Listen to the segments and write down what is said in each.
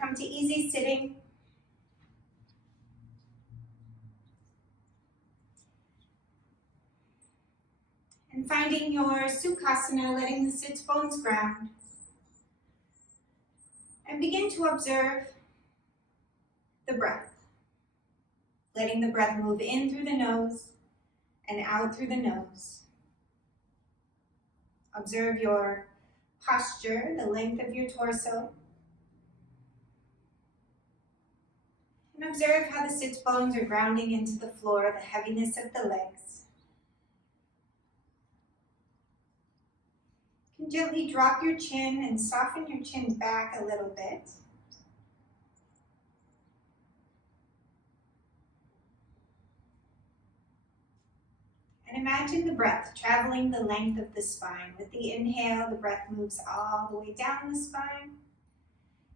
come to easy sitting. And finding your Sukhasana, letting the sits bones ground. And begin to observe the breath. Letting the breath move in through the nose and out through the nose. Observe your posture, the length of your torso. And observe how the sits bones are grounding into the floor, the heaviness of the legs. You can gently drop your chin and soften your chin back a little bit. And imagine the breath traveling the length of the spine. With the inhale, the breath moves all the way down the spine.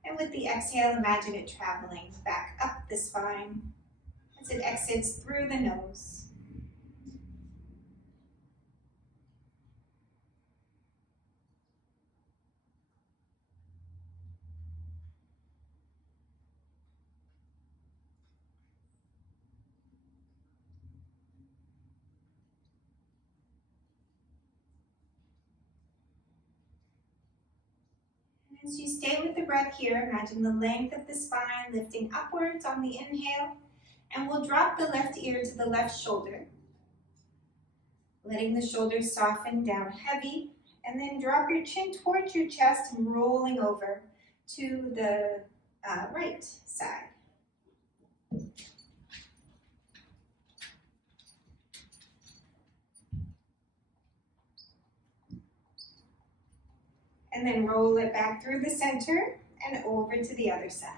And with the exhale, imagine it traveling back up the spine as it exits through the nose. As you stay with the breath here, imagine the length of the spine lifting upwards on the inhale, and we'll drop the left ear to the left shoulder, letting the shoulders soften down heavy, and then drop your chin towards your chest and rolling over to the right side. And then roll it back through the center and over to the other side.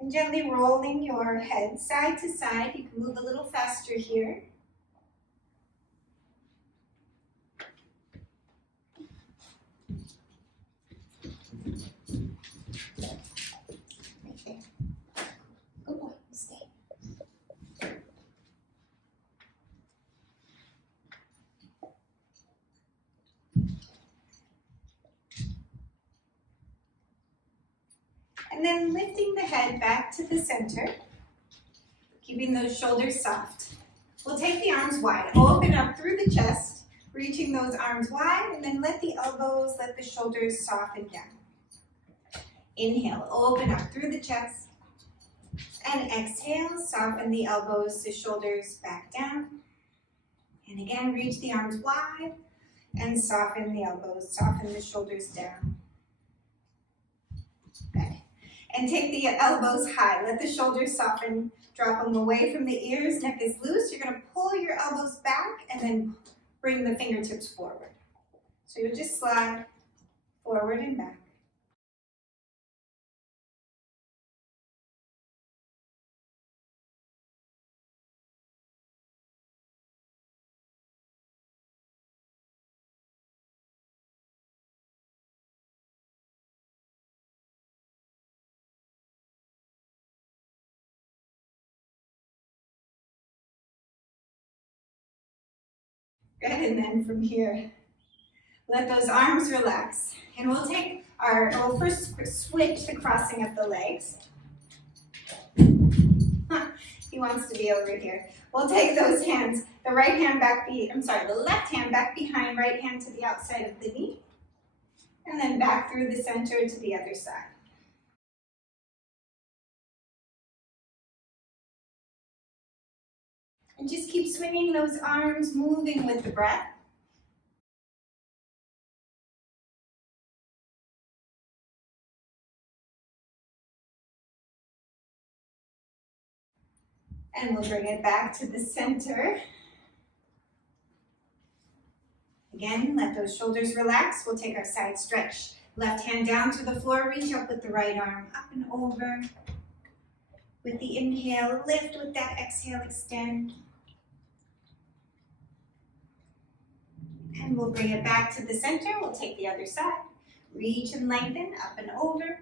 And gently rolling your head side to side. You can move a little faster here. Okay. Good boy, stay. And then lifting the head back to the center, keeping those shoulders soft. We'll take the arms wide, open up through the chest, reaching those arms wide, and then let the elbows, let the shoulders soften down. Inhale, open up through the chest, and exhale, soften the elbows, the shoulders back down. And again, reach the arms wide, and soften the elbows, soften the shoulders down. Good. And take the elbows high. Let the shoulders soften. Drop them away from the ears. Neck is loose. You're going to pull your elbows back and then bring the fingertips forward. So you'll just slide forward and back. Good, and then from here, let those arms relax. And we'll first switch the crossing of the legs. He wants to be over here. We'll take those hands, the left hand back behind, right hand to the outside of the knee, and then back through the center to the other side. And just keep swinging those arms, moving with the breath. And we'll bring it back to the center. Again, let those shoulders relax. We'll take our side stretch. Left hand down to the floor, reach up with the right arm, up and over. With the inhale, lift. With that exhale, extend. And we'll bring it back to the center. We'll take the other side. Reach and lengthen, up and over.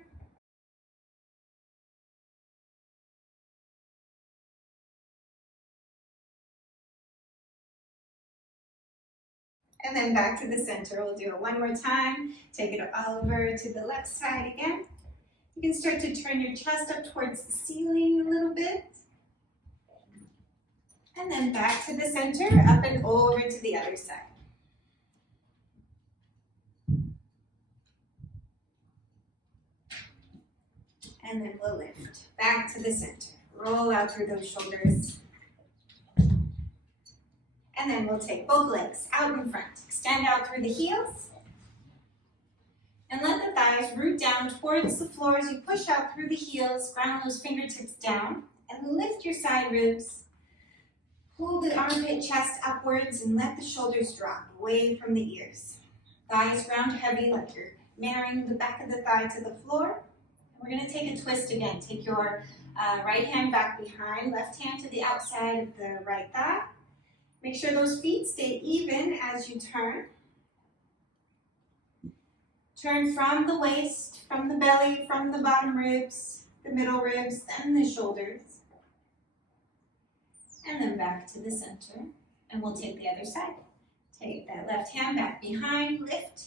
And then back to the center. We'll do it one more time. Take it over to the left side again. You can start to turn your chest up towards the ceiling a little bit. And then back to the center, up and over to the other side. And then we'll lift back to the center. Roll out through those shoulders. And then we'll take both legs out in front. Extend out through the heels. And let the thighs root down towards the floor as you push out through the heels. Ground those fingertips down. And lift your side ribs. Pull the armpit chest upwards and let the shoulders drop away from the ears. Thighs ground heavy like you're marrying the back of the thigh to the floor. We're going to take a twist again. Take your right hand back behind, left hand to the outside of the right thigh. Make sure those feet stay even as you turn. Turn from the waist, from the belly, from the bottom ribs, the middle ribs, then the shoulders. And then back to the center. And we'll take the other side. Take that left hand back behind, lift.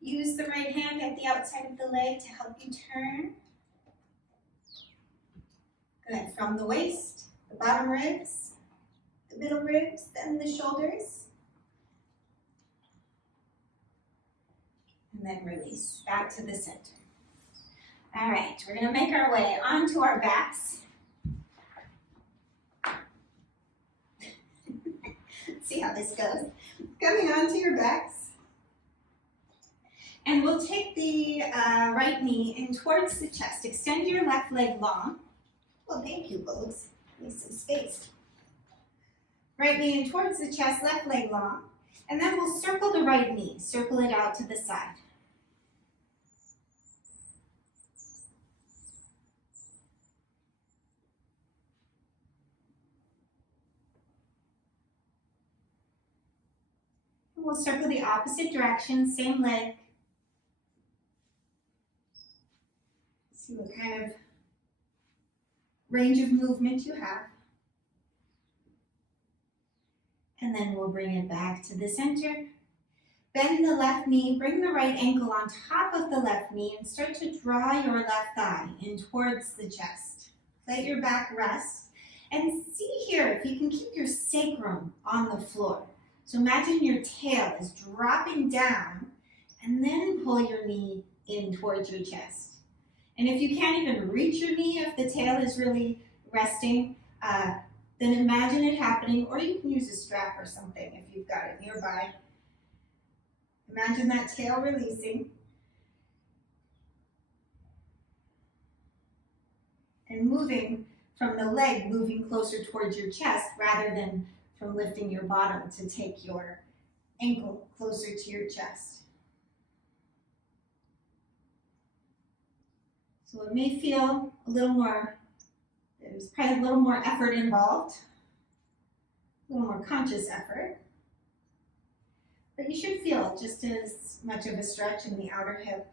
Use the right hand at the outside of the leg to help you turn. Good. From the waist, the bottom ribs, the middle ribs, then the shoulders. And then release back to the center. All right, we're going to make our way onto our backs. See how this goes. Coming onto your backs. And we'll take the right knee in towards the chest. Extend your left leg long. Well, thank you, folks. Need some space. Right knee in towards the chest, left leg long. And then we'll circle the right knee. Circle it out to the side. And we'll circle the opposite direction, same leg. See what kind of range of movement you have. And then we'll bring it back to the center. Bend the left knee, bring the right ankle on top of the left knee and start to draw your left thigh in towards the chest. Let your back rest. And see here if you can keep your sacrum on the floor. So imagine your tail is dropping down and then pull your knee in towards your chest. And if you can't even reach your knee, if the tail is really resting, then imagine it happening, or you can use a strap or something if you've got it nearby. Imagine that tail releasing. And moving from the leg, moving closer towards your chest rather than from lifting your bottom to take your ankle closer to your chest. So it may feel a little more, there's probably a little more effort involved, a little more conscious effort, but you should feel just as much of a stretch in the outer hip.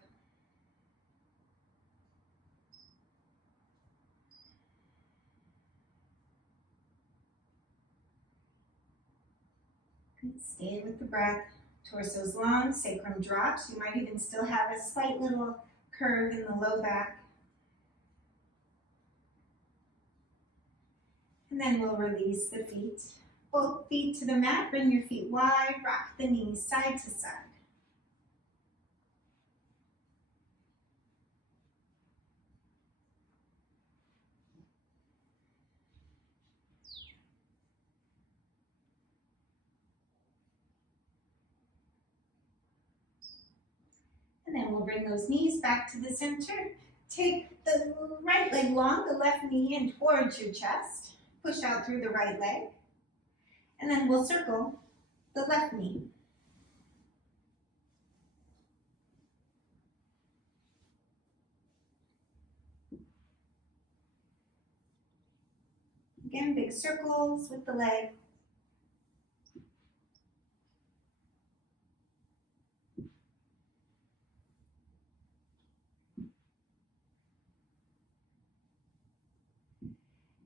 Good. Stay with the breath. Torso's long, sacrum drops. You might even still have a slight little curve in the low back. And then we'll release the feet. Both feet to the mat, bring your feet wide, rock the knees side to side. And then we'll bring those knees back to the center. Take the right leg long, the left knee in towards your chest. Push out through the right leg. And then we'll circle the left knee. Again, big circles with the leg.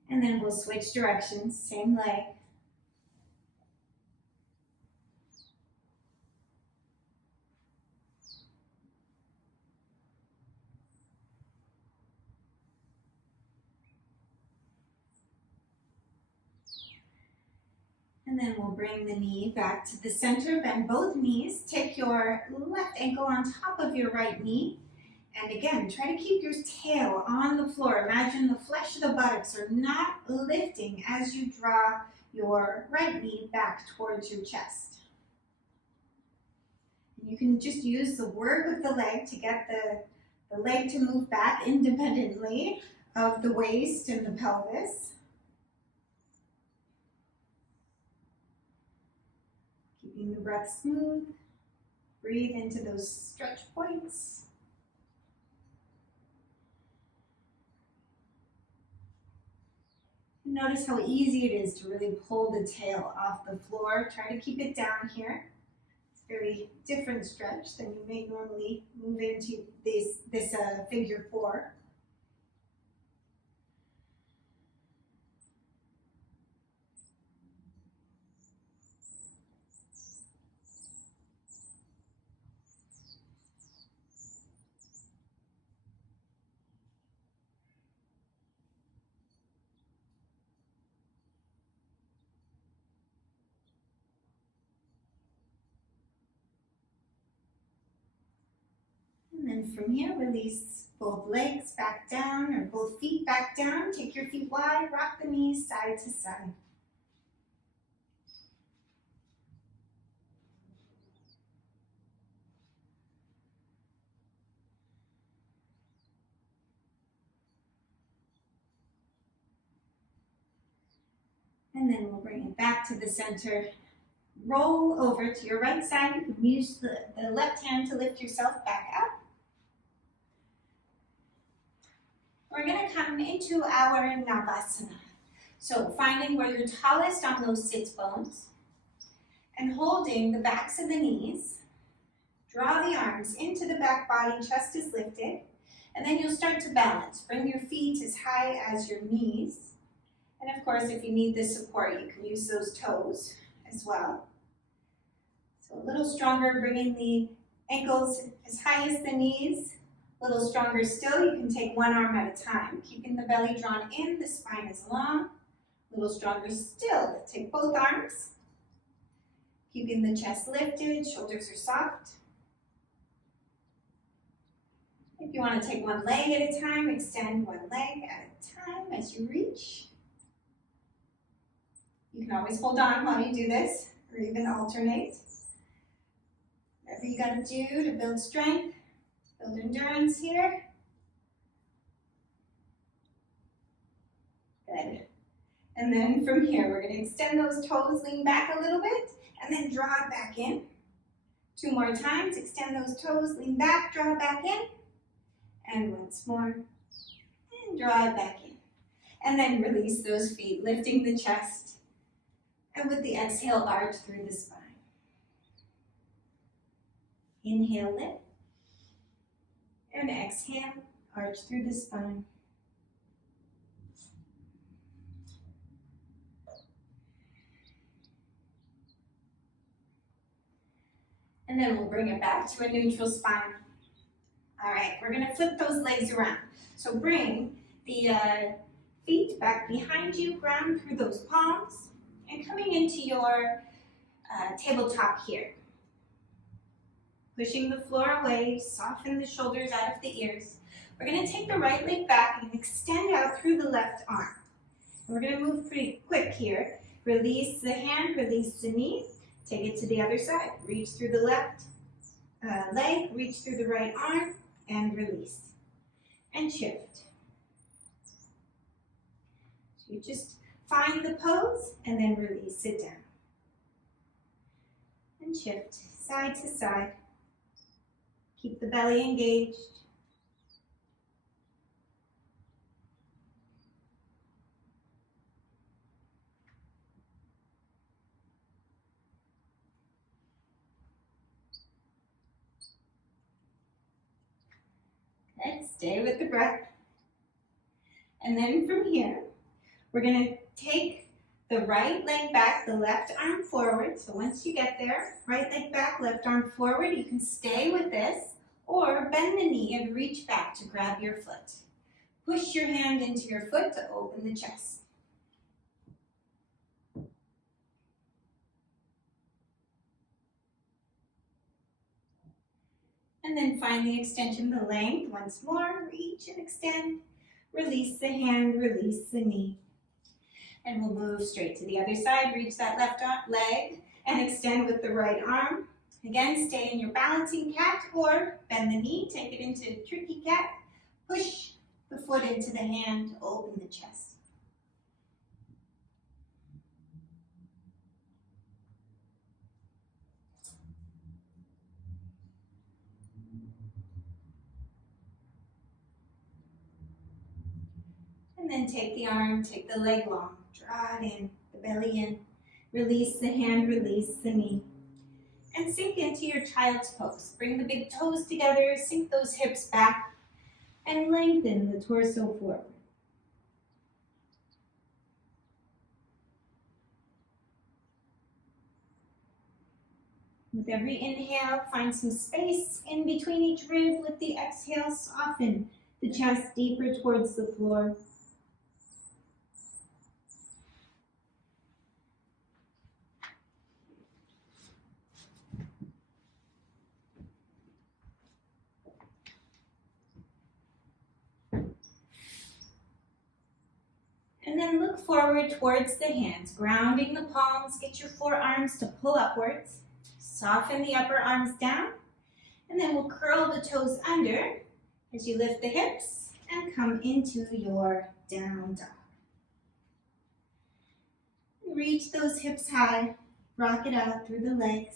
And then we'll switch directions, same leg. And then we'll bring the knee back to the center, bend both knees, take your left ankle on top of your right knee, and again, try to keep your tail on the floor. Imagine the flesh of the buttocks are not lifting as you draw your right knee back towards your chest. You can just use the work of the leg to get the leg to move back independently of the waist and the pelvis. Keeping the breath smooth. Breathe into those stretch points. Notice how easy it is to really pull the tail off the floor. Try to keep it down here. It's a very different stretch than you may normally move into this figure 4. And then from here, release both legs back down or both feet back down. Take your feet wide, rock the knees side to side. And then we'll bring it back to the center. Roll over to your right side. You can use the left hand to lift yourself back up. We're going to come into our Navasana. So finding where you're tallest on those sit bones and holding the backs of the knees. Draw the arms into the back body, chest is lifted, and then you'll start to balance. Bring your feet as high as your knees. And of course, if you need this support, you can use those toes as well. So a little stronger, bringing the ankles as high as the knees. A little stronger still, you can take one arm at a time, keeping the belly drawn in, the spine is long. A little stronger still, take both arms, keeping the chest lifted, shoulders are soft. If you want to take one leg at a time, extend one leg at a time as you reach. You can always hold on while you do this, or even alternate. Whatever you got to do to build strength. Build endurance here. Good. And then from here, we're going to extend those toes, lean back a little bit, and then draw it back in. 2 more times, extend those toes, lean back, draw it back in. And once more, and draw it back in. And then release those feet, lifting the chest. And with the exhale, arch through the spine. Inhale, lift. And exhale, arch through the spine. And then we'll bring it back to a neutral spine. All right, we're gonna flip those legs around. So bring the feet back behind you, ground through those palms, and coming into your tabletop here. Pushing the floor away, soften the shoulders out of the ears. We're going to take the right leg back and extend out through the left arm. And we're going to move pretty quick here. Release the hand, release the knee. Take it to the other side. Reach through the left leg, reach through the right arm, and release. And shift. So you just find the pose and then release it down. And shift side to side. Keep the belly engaged. Okay, stay with the breath. And then from here, we're going to take the right leg back, the left arm forward. So once you get there, right leg back, left arm forward. You can stay with this or bend the knee and reach back to grab your foot. Push your hand into your foot to open the chest. And then find the extension, the length. Once more, reach and extend. Release the hand, release the knee. And we'll move straight to the other side. Reach that left leg and extend with the right arm. Again, stay in your balancing cat or bend the knee, take it into tricky cat. Push the foot into the hand, open the chest. And then take the arm, take the leg long, draw it in, the belly in. Release the hand, release the knee. And sink into your child's pose. Bring the big toes together, sink those hips back, and lengthen the torso forward. With every inhale, find some space in between each rib. With the exhale, soften the chest deeper towards the floor. And then look forward towards the hands, grounding the palms. Get your forearms to pull upwards. Soften the upper arms down. And then we'll curl the toes under as you lift the hips and come into your down dog. Reach those hips high. Rock it out through the legs.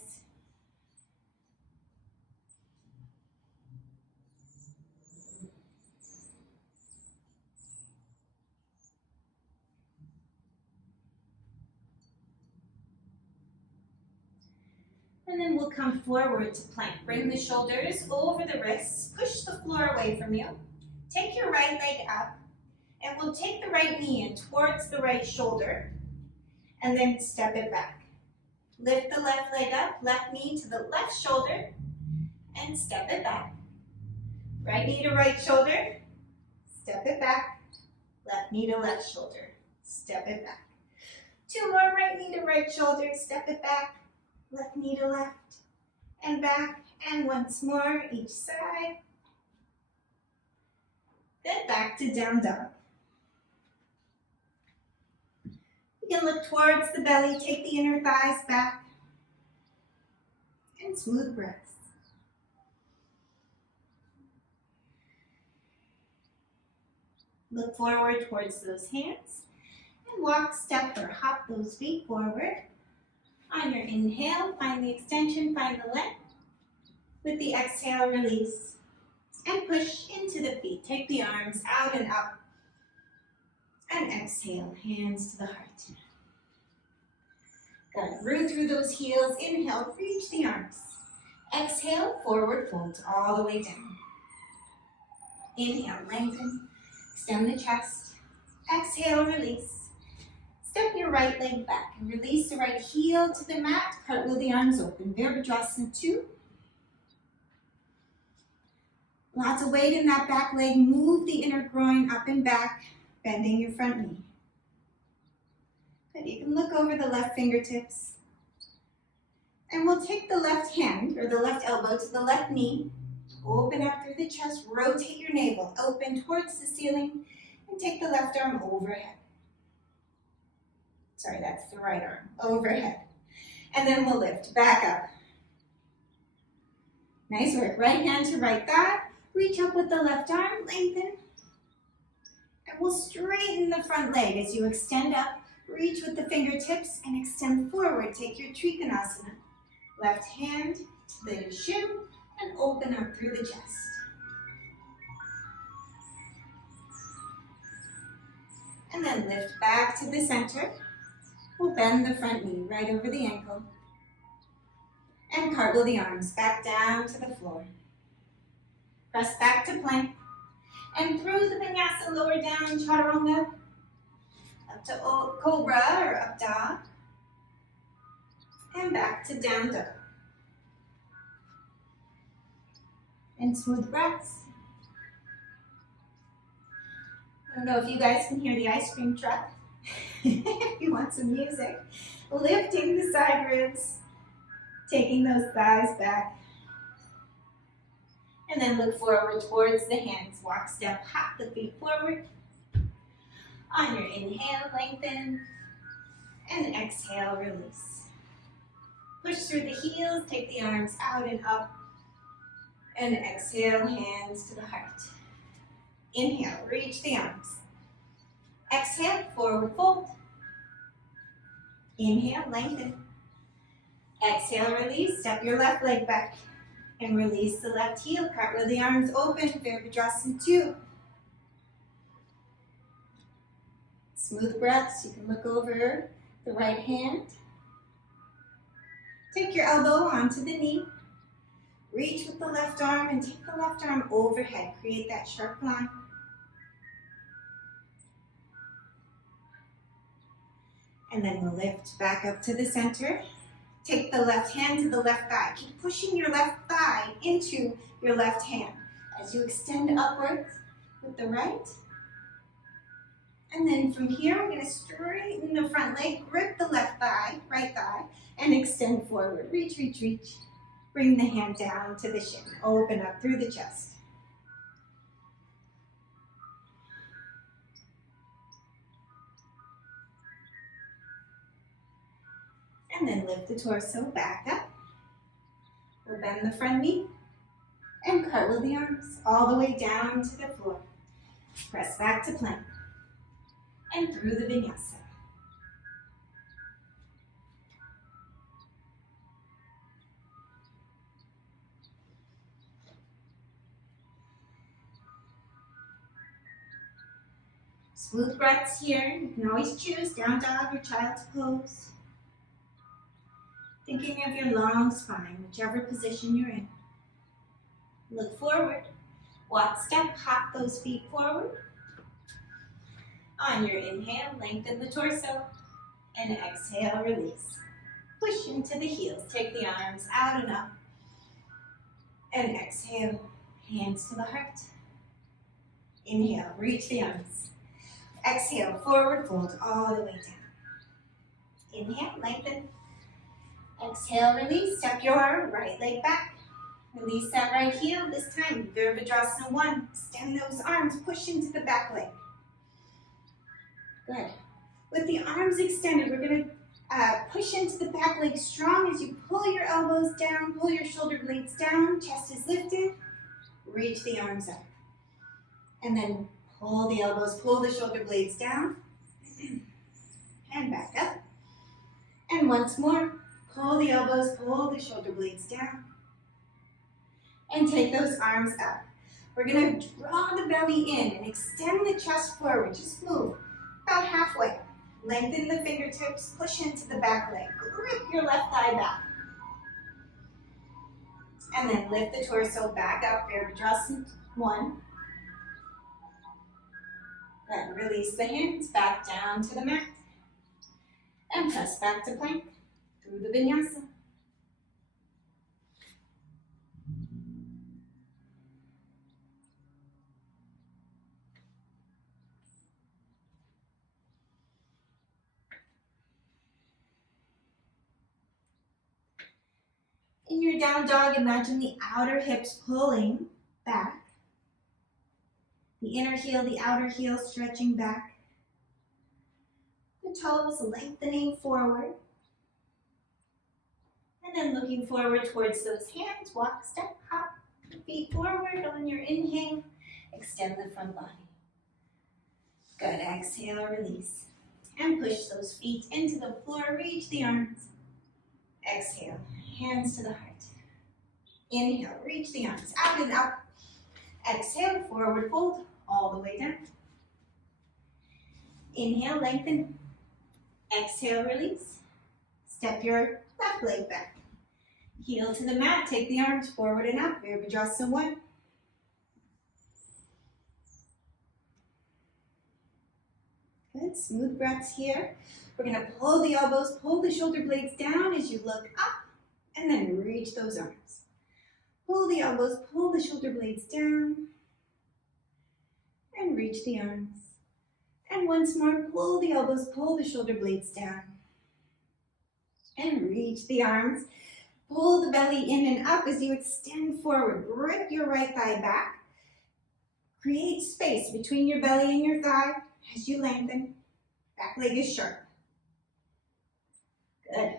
And then we'll come forward to plank. Bring the shoulders over the wrists. Push the floor away from you. Take your right leg up. And we'll take the right knee in towards the right shoulder. And then step it back. Lift the left leg up. Left knee to the left shoulder. And step it back. Right knee to right shoulder. Step it back. Left knee to left shoulder. Step it back. Two more, right knee to right shoulder. Step it back. Left knee to left, and back, and once more, each side. Then back to down dog. You can look towards the belly, take the inner thighs back, and smooth breaths. Look forward towards those hands, and walk, step, or hop those feet forward. On your inhale, find the extension, find the length. With the exhale, release. And push into the feet. Take the arms out and up. And exhale, hands to the heart. Good. Root through those heels. Inhale, reach the arms. Exhale, forward fold all the way down. Inhale, lengthen. Extend the chest. Exhale, release. Step your right leg back and release the right heel to the mat. Cartwheel the arms open. Virabhadrasana 2. Lots of weight in that back leg. Move the inner groin up and back, bending your front knee. Good. You can look over the left fingertips. And we'll take the left hand or the left elbow to the left knee. Open up through the chest. Rotate your navel. Open towards the ceiling. And take the left arm overhead. Sorry, that's the right arm, overhead. And then we'll lift, back up. Nice work, right hand to right thigh. Reach up with the left arm, lengthen. And we'll straighten the front leg as you extend up. Reach with the fingertips and extend forward. Take your Trikonasana. Left hand to the shin and open up through the chest. And then lift back to the center. We'll bend the front knee right over the ankle. And cartwheel the arms back down to the floor. Press back to plank. And through the vinyasa, lower down, chaturanga. Up to cobra or up dog. And back to down dog. And smooth breaths. I don't know if you guys can hear the ice cream truck. If you want some music. Lifting the side ribs. Taking those thighs back. And then look forward towards the hands. Walk, step, hop the feet forward. On your inhale, lengthen. And exhale, release. Push through the heels, take the arms out and up. And exhale, hands to the heart. Inhale, reach the arms. Exhale, forward fold. Inhale, lengthen. Exhale, release. Step your left leg back. And release the left heel. Cartwheel the arms open. Virabhadrasana 2. Smooth breaths. You can look over the right hand. Take your elbow onto the knee. Reach with the left arm and take the left arm overhead. Create that sharp line. And then we'll lift back up to the center. Take the left hand to the left thigh. Keep pushing your left thigh into your left hand as you extend upwards with the right. And then from here, we're going to straighten the front leg, grip the left thigh, right thigh, and extend forward. Reach, reach, reach. Bring the hand down to the shin. Open up through the chest. And then lift the torso back up. We'll bend the front knee and cartwheel the arms all the way down to the floor. Press back to plank and through the vinyasa. Smooth breaths here. You can always choose down dog or child's pose. Thinking of your long spine, whichever position you're in. Look forward. Walk, step, hop those feet forward. On your inhale, lengthen the torso. And exhale, release. Push into the heels. Take the arms out and up. And exhale, hands to the heart. Inhale, reach the arms. Exhale, forward fold all the way down. Inhale, lengthen. Exhale, release. Step your right leg back. Release that right heel. This time, Virabhadrasana 1. Extend those arms. Push into the back leg. Good. With the arms extended, we're going to push into the back leg strong as you pull your elbows down, pull your shoulder blades down. Chest is lifted. Reach the arms up. And then pull the elbows, pull the shoulder blades down. And back up. And once more. Pull the elbows, pull the shoulder blades down. And take those arms up. We're going to draw the belly in and extend the chest forward. Just move about halfway. Lengthen the fingertips, push into the back leg. Grip your left thigh back. And then lift the torso back up. Virabhadrasana 1. Then release the hands back down to the mat. And press back to plank. Through the vinyasa. In your down dog, imagine the outer hips pulling back. The inner heel, the outer heel stretching back. The toes lengthening forward. And then looking forward towards those hands. Walk, step, hop, feet forward on your inhale. Extend the front body. Good. Exhale, release. And push those feet into the floor. Reach the arms. Exhale. Hands to the heart. Inhale. Reach the arms out and up. Exhale. Forward fold all the way down. Inhale. Lengthen. Exhale. Release. Step your left leg back. Heel to the mat. Take the arms forward and up. Virabhadrasana 1. Good. Smooth breaths here. We're going to pull the elbows, pull the shoulder blades down as you look up, and then reach those arms. Pull the elbows, pull the shoulder blades down, and reach the arms. And once more, pull the elbows, pull the shoulder blades down, and reach the arms. Pull the belly in and up as you extend forward. Grip your right thigh back. Create space between your belly and your thigh as you lengthen. Back leg is sharp. Good.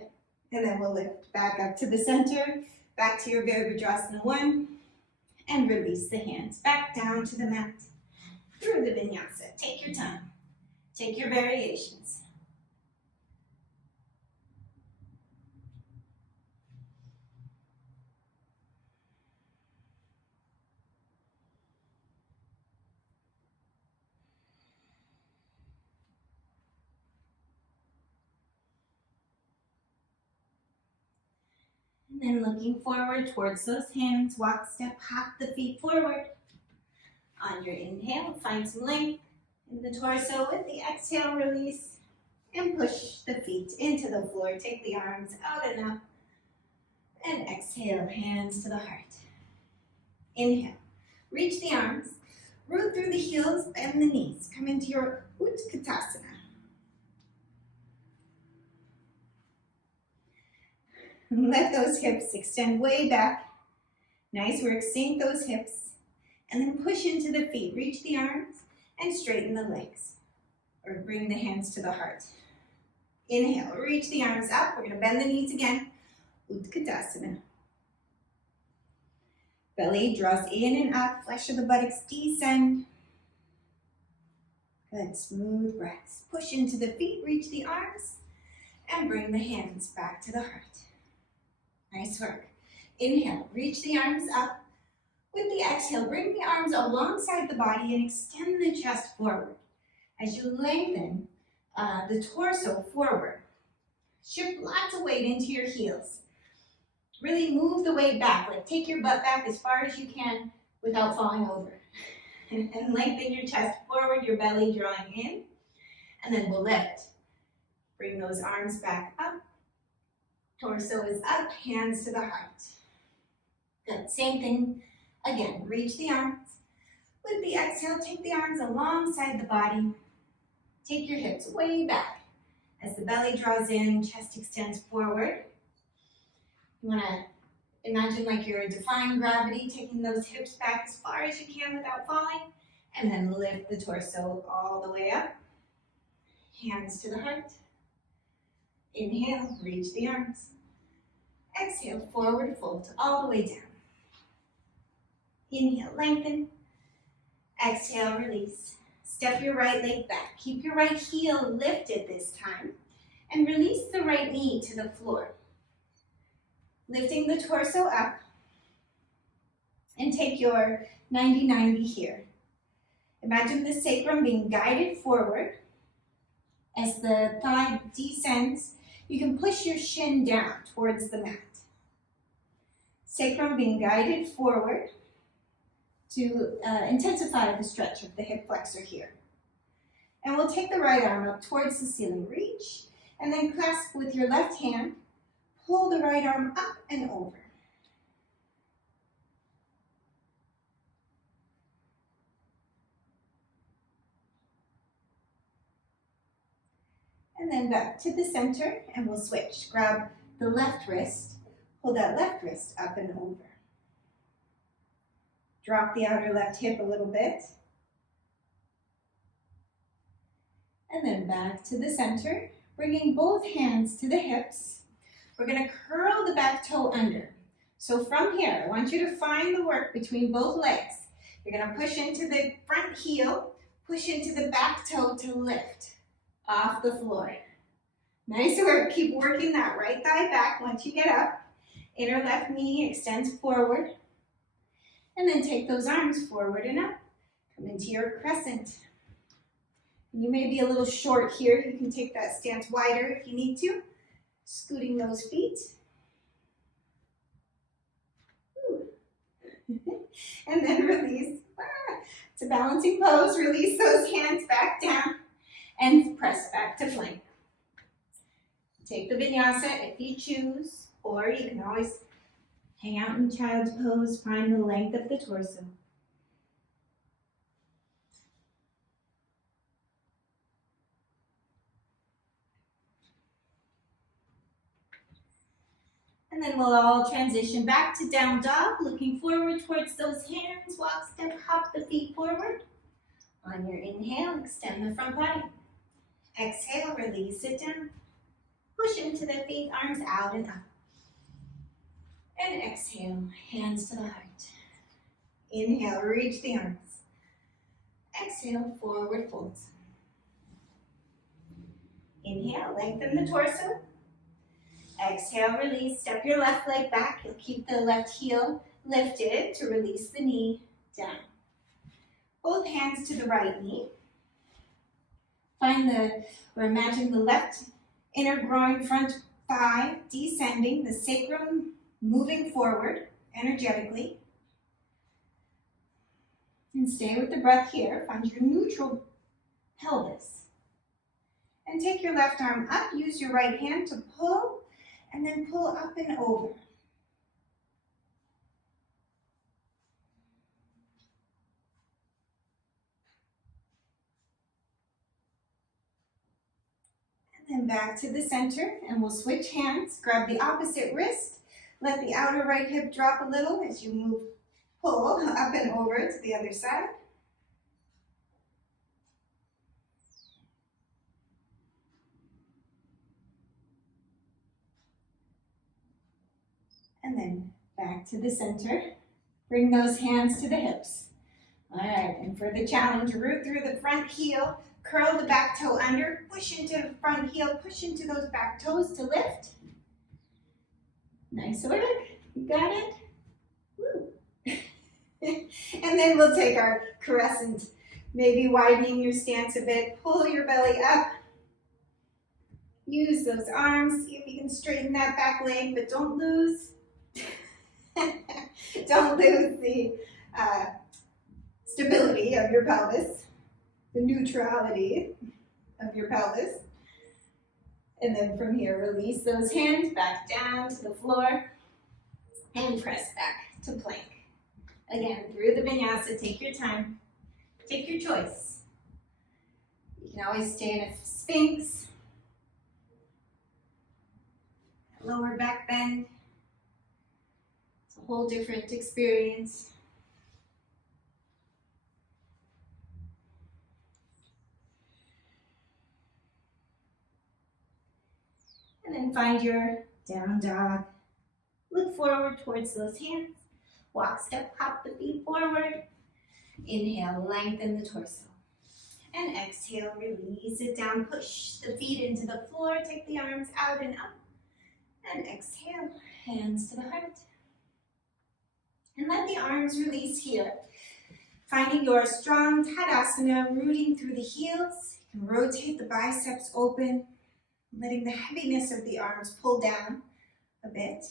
And then we'll lift back up to the center, back to your Virabhadrasana 1, and release the hands back down to the mat. Through the vinyasa. Take your time. Take your variations. And then looking forward towards those hands, walk, step, hop the feet forward. On your inhale, find some length in the torso. With the exhale, release and push the feet into the floor. Take the arms out and up. And exhale, hands to the heart. Inhale, reach the arms, root through the heels, bend the knees. Come into your Utkatasana. Let those hips extend way back. Nice work, sink those hips. And then push into the feet. Reach the arms and straighten the legs. Or bring the hands to the heart. Inhale, reach the arms up. We're going to bend the knees again. Utkatasana. Belly draws in and up. Flesh of the buttocks descend. Good, smooth breaths. Push into the feet. Reach the arms. And bring the hands back to the heart. Nice work. Inhale, reach the arms up. With the exhale, bring the arms alongside the body and extend the chest forward. As you lengthen the torso forward, shift lots of weight into your heels. Really move the weight back, like take your butt back as far as you can without falling over. And lengthen your chest forward, your belly drawing in. And then we'll lift. Bring those arms back up. Torso is up, hands to the heart. Good, same thing. Again, reach the arms. With the exhale, take the arms alongside the body. Take your hips way back. As the belly draws in, chest extends forward. You want to imagine like you're defying gravity, taking those hips back as far as you can without falling. And then lift the torso all the way up. Hands to the heart. Inhale, reach the arms. Exhale, forward fold all the way down. Inhale, lengthen. Exhale, release. Step your right leg back. Keep your right heel lifted this time. And release the right knee to the floor. Lifting the torso up. And take your 90-90 here. Imagine the sacrum being guided forward. As the thigh descends, you can push your shin down towards the mat. Sacrum being guided forward to intensify the stretch of the hip flexor here. And we'll take the right arm up towards the ceiling. Reach, and then clasp with your left hand. Pull the right arm up and over. And then back to the center, and we'll switch. Grab the left wrist, pull that left wrist up and over. Drop the outer left hip a little bit. And then back to the center, bringing both hands to the hips. We're going to curl the back toe under. So from here, I want you to find the work between both legs. You're going to push into the front heel, push into the back toe to lift off the floor. Nice work. Keep working that right thigh back once you get up. Inner left knee extends forward. And then take those arms forward and up. Come into your crescent. You may be a little short here. You can take that stance wider if you need to. Scooting those feet. And then release. It's a balancing pose. Release those hands back down and press back to plank. Take the vinyasa if you choose, or you can always hang out in child's pose, find the length of the torso. And And then we'll all transition back to down dog, looking forward towards those hands. Walk, step, hop the feet forward. On your inhale, extend the front body. Exhale, release it down. Push into the feet, arms out and up. And exhale, hands to the heart. Inhale, reach the arms. Exhale, forward folds. Inhale, lengthen the torso. Exhale, release. Step your left leg back. You'll keep the left heel lifted to release the knee down. Both hands to the right knee. Imagine the left inner groin, front thigh descending, the sacrum moving forward energetically. And stay with the breath here. Find your neutral pelvis. And take your left arm up. Use your right hand to pull, and then pull up and over. And then back to the center, and we'll switch hands. Grab the opposite wrist. Let the outer right hip drop a little as you move, pull up and over to the other side. And then back to the center. Bring those hands to the hips. All right, and for the challenge, root through the front heel, curl the back toe under, push into the front heel, push into those back toes to lift. Nice work, you got it? Woo. And then we'll take our crescent, maybe widening your stance a bit, pull your belly up. Use those arms, see if you can straighten that back leg, but don't lose. Don't lose the stability of your pelvis, the neutrality of your pelvis. And then from here, release those hands back down to the floor and press back to plank. Again, through the vinyasa, take your time, take your choice. You can always stay in a sphinx, lower back bend. It's a whole different experience. And then find your down dog. Look forward towards those hands. Walk, step, hop the feet forward. Inhale, lengthen the torso. And exhale, release it down. Push the feet into the floor. Take the arms out and up. And exhale, hands to the heart. And let the arms release here. Finding your strong Tadasana, rooting through the heels. You can rotate the biceps open, letting the heaviness of the arms pull down a bit.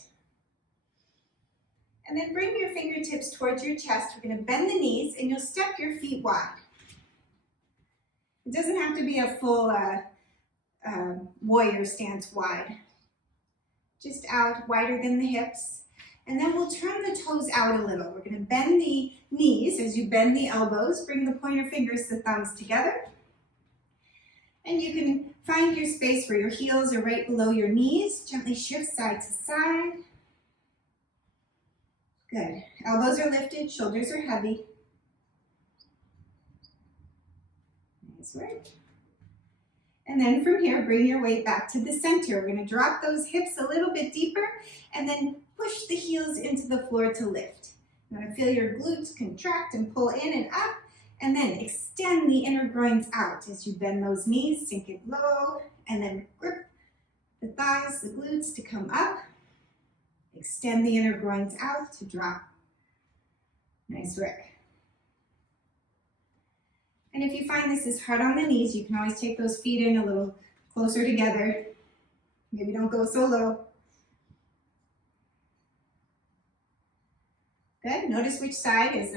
And then bring your fingertips towards your chest. We're going to bend the knees and you'll step your feet wide. It doesn't have to be a full warrior stance wide. Just out wider than the hips. And then we'll turn the toes out a little. We're going to bend the knees as you bend the elbows. Bring the pointer fingers, the thumbs together. And you can find your space where your heels are right below your knees. Gently shift side to side. Good. Elbows are lifted, shoulders are heavy. Nice work. And then from here, bring your weight back to the center. We're going to drop those hips a little bit deeper and then push the heels into the floor to lift. You're going to feel your glutes contract and pull in and up, and then extend the inner groins out as you bend those knees, sink it low, and then grip the thighs, the glutes to come up. Extend the inner groins out to drop. Nice work. And if you find this is hard on the knees, you can always take those feet in a little closer together. Maybe don't go so low. Good. Notice which side is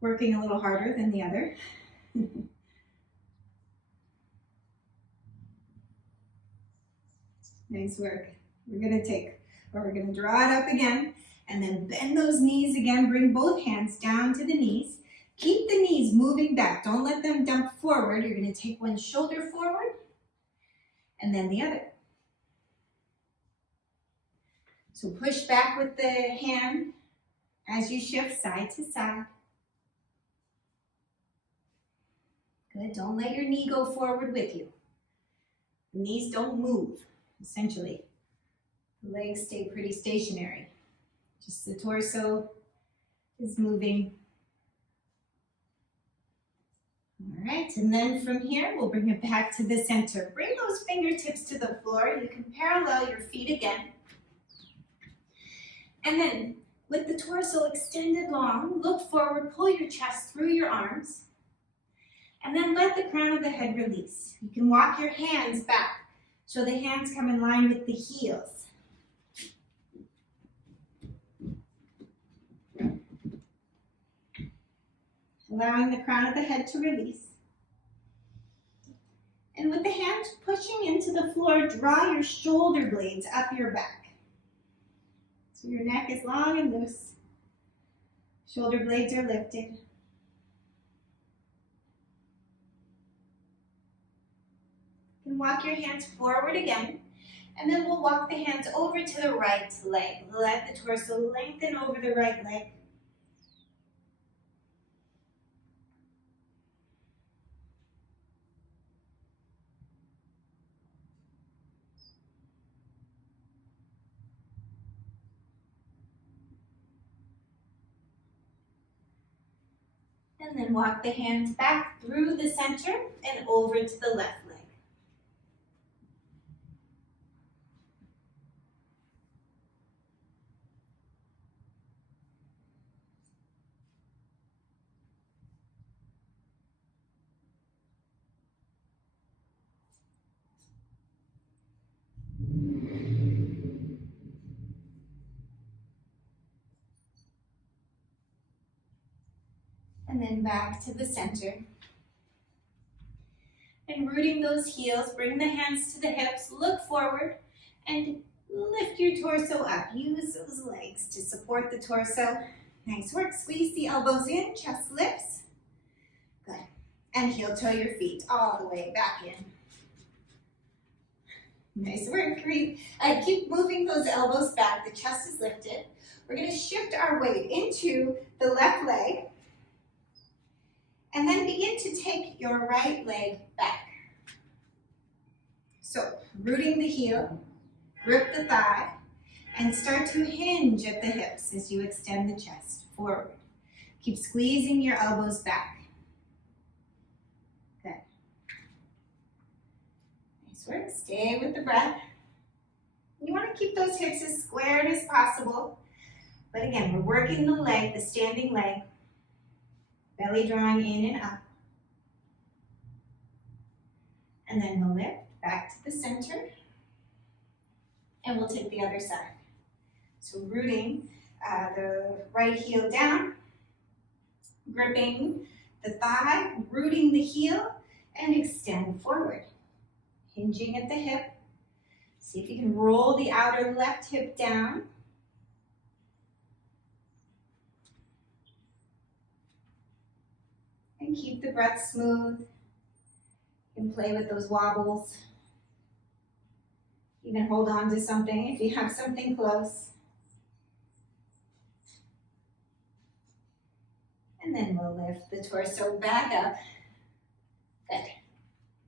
working a little harder than the other. Nice work. We're going to draw it up again and then bend those knees again. Bring both hands down to the knees. Keep the knees moving back. Don't let them dump forward. You're going to take one shoulder forward and then the other. So push back with the hand as you shift side to side. Good, don't let your knee go forward with you. The knees don't move, essentially. The legs stay pretty stationary. Just the torso is moving. All right, and then from here, we'll bring it back to the center. Bring those fingertips to the floor. You can parallel your feet again. And then, with the torso extended long, look forward, pull your chest through your arms, and then let the crown of the head release. You can walk your hands back, so the hands come in line with the heels. Allowing the crown of the head to release. And with the hands pushing into the floor, draw your shoulder blades up your back. So your neck is long and loose. Shoulder blades are lifted. And walk your hands forward again. And then we'll walk the hands over to the right leg. Let the torso lengthen over the right leg. And then walk the hands back through the center and over to the left leg. And then back to the center. And rooting those heels, bring the hands to the hips, look forward, and lift your torso up. Use those legs to support the torso. Nice work. Squeeze the elbows in, chest lifts. Good. And heel toe your feet all the way back in. Nice work. Great. Keep moving those elbows back. The chest is lifted. We're going to shift our weight into the left leg. And then begin to take your right leg back. So, rooting the heel, grip the thigh, and start to hinge at the hips as you extend the chest forward. Keep squeezing your elbows back. Good. Nice work. Stay with the breath. You want to keep those hips as squared as possible. But again, we're working the leg, the standing leg. Belly drawing in and up. And then we'll lift back to the center. And we'll take the other side. So rooting the right heel down, gripping the thigh, rooting the heel, and extend forward. Hinging at the hip. See if you can roll the outer left hip down. And keep the breath smooth. You can play with those wobbles. Even hold on to something if you have something close. And then we'll lift the torso back up. Good.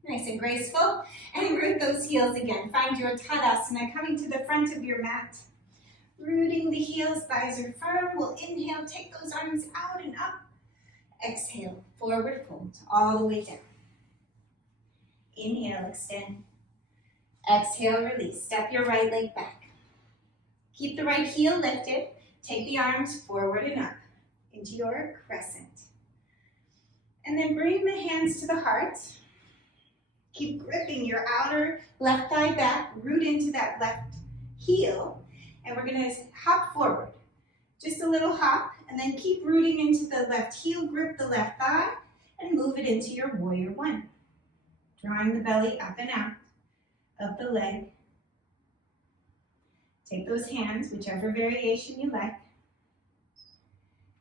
Nice and graceful. And root those heels again. Find your Tadasana coming to the front of your mat. Rooting the heels, thighs are firm. We'll inhale, take those arms out and up. Exhale, forward fold, all the way down. Inhale, extend. Exhale, release. Step your right leg back. Keep the right heel lifted. Take the arms forward and up into your crescent. And then bring the hands to the heart. Keep gripping your outer left thigh back. Root into that left heel. And we're going to hop forward. Just a little hop. And then keep rooting into the left heel. Grip the left thigh. And move it into your warrior one. Drawing the belly up and out of the leg. Take those hands, whichever variation you like.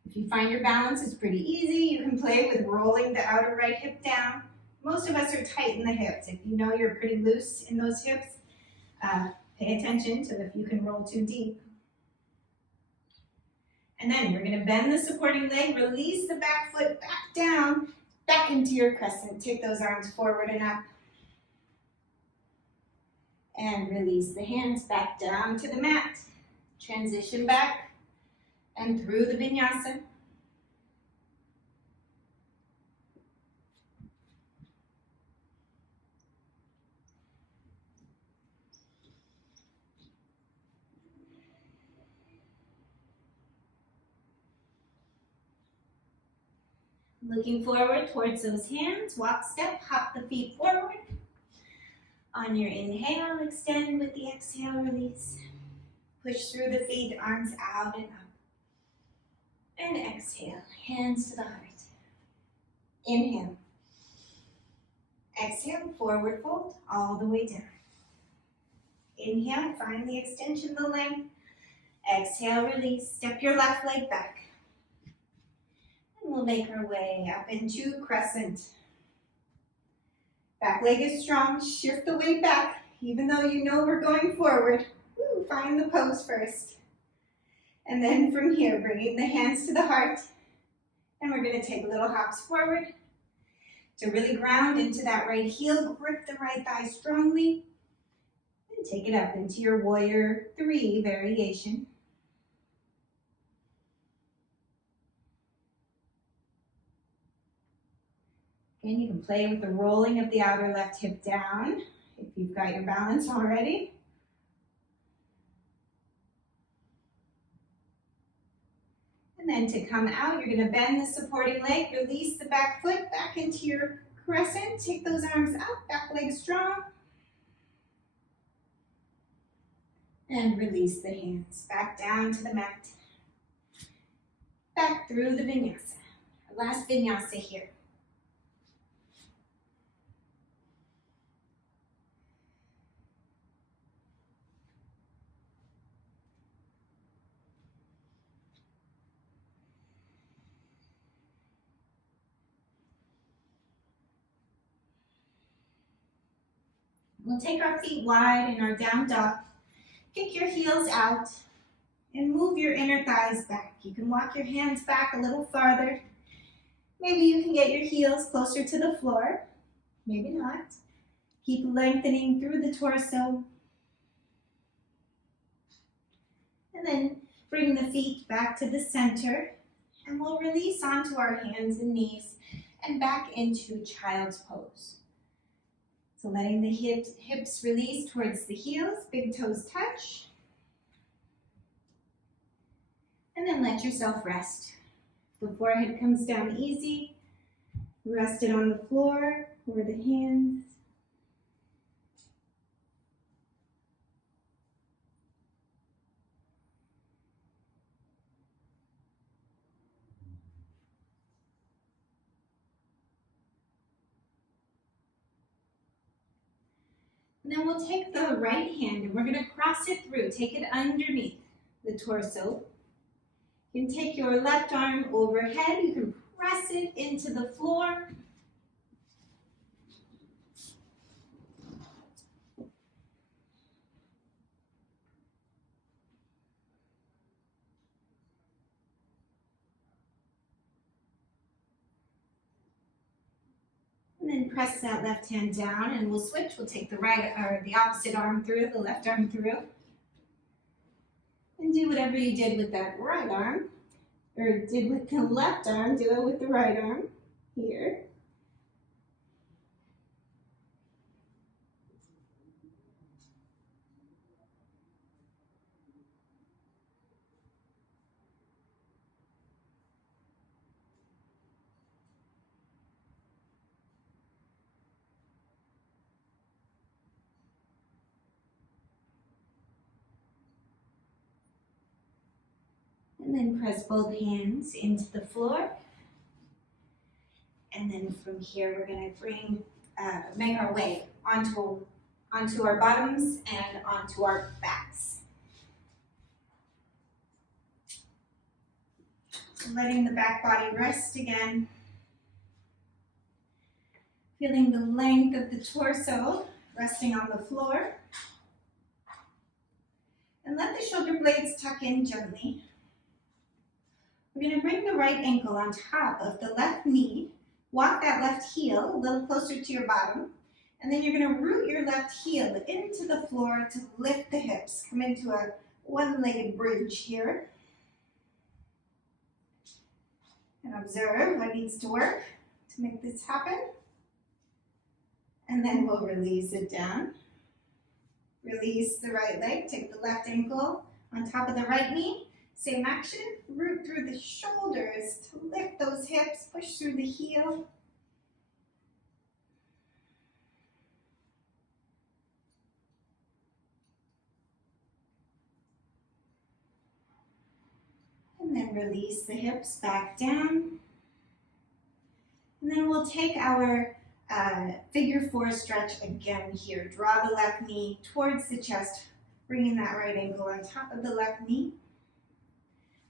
If you find your balance is pretty easy, you can play with rolling the outer right hip down. Most of us are tight in the hips. If you know you're pretty loose in those hips, pay attention to if you can roll too deep. And then you're gonna bend the supporting leg, release the back foot back down, back into your crescent. Take those arms forward and up. And release the hands back down to the mat. Transition back and through the vinyasa. Looking forward towards those hands, walk, step, hop the feet forward. On your inhale, extend with the exhale, release. Push through the feet, arms out and up. And exhale, hands to the heart. Inhale. Exhale, forward fold, all the way down. Inhale, find the extension, the length. Exhale, release, step your left leg back. And we'll make our way up into crescent. Back leg is strong, shift the weight back, even though you know we're going forward. Woo, find the pose first. And then from here, bringing the hands to the heart. And we're gonna take little hops forward to really ground into that right heel, grip the right thigh strongly, and take it up into your warrior 3 variation. Again, you can play with the rolling of the outer left hip down if you've got your balance already. And then to come out, you're going to bend the supporting leg, release the back foot back into your crescent. Take those arms out, back leg strong. And release the hands back down to the mat. Back through the vinyasa. Last vinyasa here. We'll take our feet wide in our down dog. Kick your heels out and move your inner thighs back. You can walk your hands back a little farther. Maybe you can get your heels closer to the floor. Maybe not. Keep lengthening through the torso. And then bring the feet back to the center. And we'll release onto our hands and knees and back into child's pose. So letting the hips release towards the heels, big toes touch. And then let yourself rest. The forehead comes down easy. Rest it on the floor or the hands. And then we'll take the right hand and we're going to cross it through. Take it underneath the torso. You can take your left arm overhead. You can press it into the floor. And then press that left hand down and we'll switch. We'll take the right or the opposite arm through, the left arm through. And do whatever you did with that right arm, or did with the left arm, do it with the right arm here. And then press both hands into the floor. And then from here, we're going to make our way onto our bottoms and onto our backs. So letting the back body rest again. Feeling the length of the torso resting on the floor. And let the shoulder blades tuck in gently. We're going to bring the right ankle on top of the left knee, walk that left heel a little closer to your bottom, and then you're going to root your left heel into the floor to lift the hips. Come into a one-legged bridge here. And observe what needs to work to make this happen. And then we'll release it down. Release the right leg, take the left ankle on top of the right knee. Same action, root through the shoulders to lift those hips, push through the heel. And then release the hips back down. And then we'll take our figure 4 stretch again here. Draw the left knee towards the chest, bringing that right ankle on top of the left knee.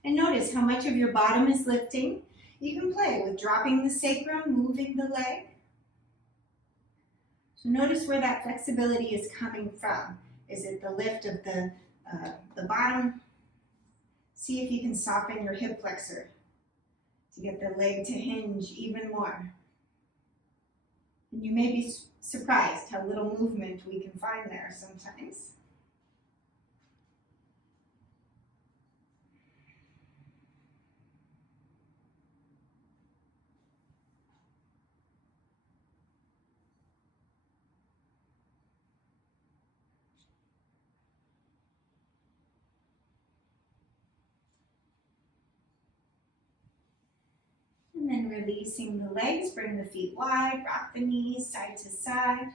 And notice how much of your bottom is lifting. You can play with dropping the sacrum, moving the leg. So notice where that flexibility is coming from. Is it the lift of the bottom? See if you can soften your hip flexor to get the leg to hinge even more. And you may be surprised how little movement we can find there sometimes. And then releasing the legs, bring the feet wide, rock the knees side to side.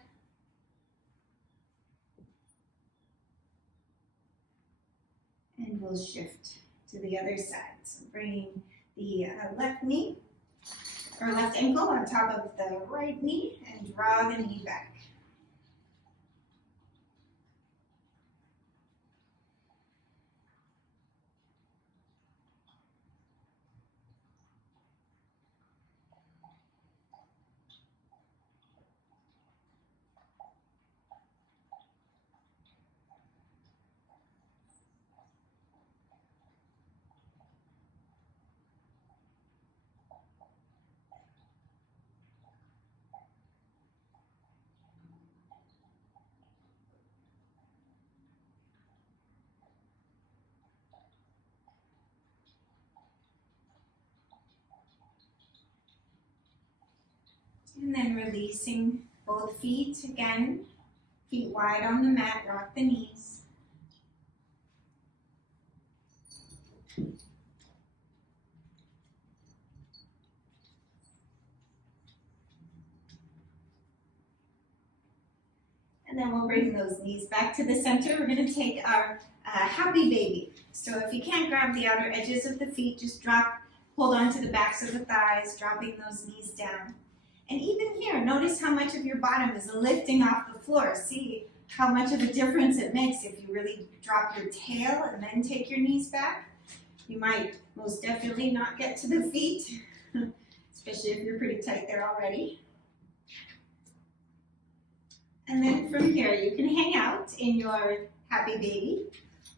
And we'll shift to the other side. So bringing the left knee, or left ankle on top of the right knee and draw the knee back. And then releasing both feet again, feet wide on the mat, rock the knees. And then we'll bring those knees back to the center. We're going to take our happy baby. So if you can't grab the outer edges of the feet, just hold on to the backs of the thighs, dropping those knees down. And even here, notice how much of your bottom is lifting off the floor. See how much of a difference it makes if you really drop your tail and then take your knees back. You might most definitely not get to the feet, especially if you're pretty tight there already. And then from here, you can hang out in your happy baby,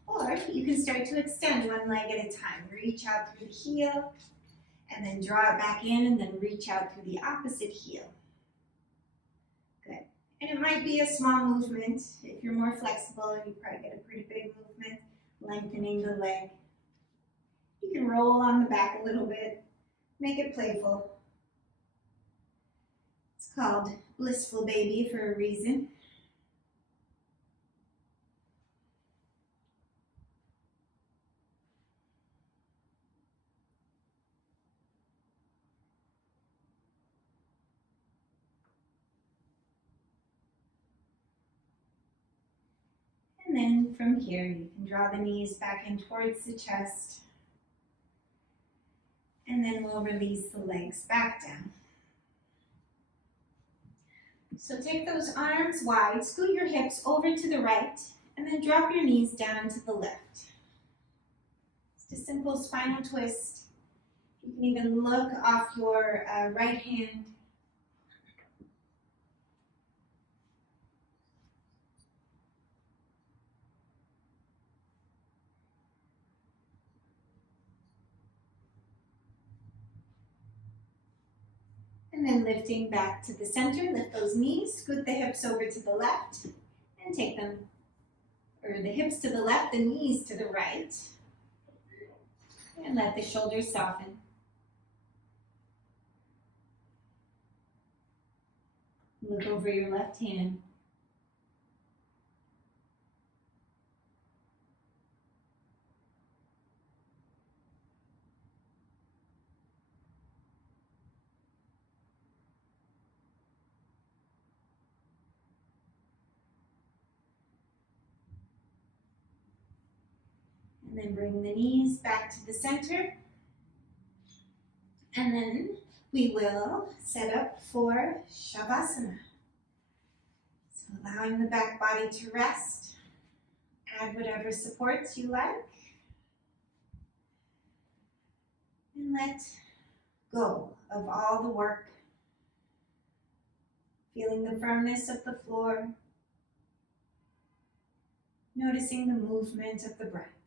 or you can start to extend one leg at a time. Reach out through the heel, and then draw it back in, and then reach out through the opposite heel. Good. And it might be a small movement. If you're more flexible, you probably get a pretty big movement, lengthening the leg. You can roll on the back a little bit, make it playful. It's called blissful baby for a reason. And then from here, you can draw the knees back in towards the chest. And then we'll release the legs back down. So take those arms wide, scoot your hips over to the right, and then drop your knees down to the left. Just a simple spinal twist. You can even look off your right hand. And then lifting back to the center, lift those knees, scoot the hips over to the left, and take them, or the hips to the left, the knees to the right. And let the shoulders soften. Look over your left hand. And then bring the knees back to the center. And then we will set up for Shavasana. So allowing the back body to rest. Add whatever supports you like. And let go of all the work. Feeling the firmness of the floor. Noticing the movement of the breath.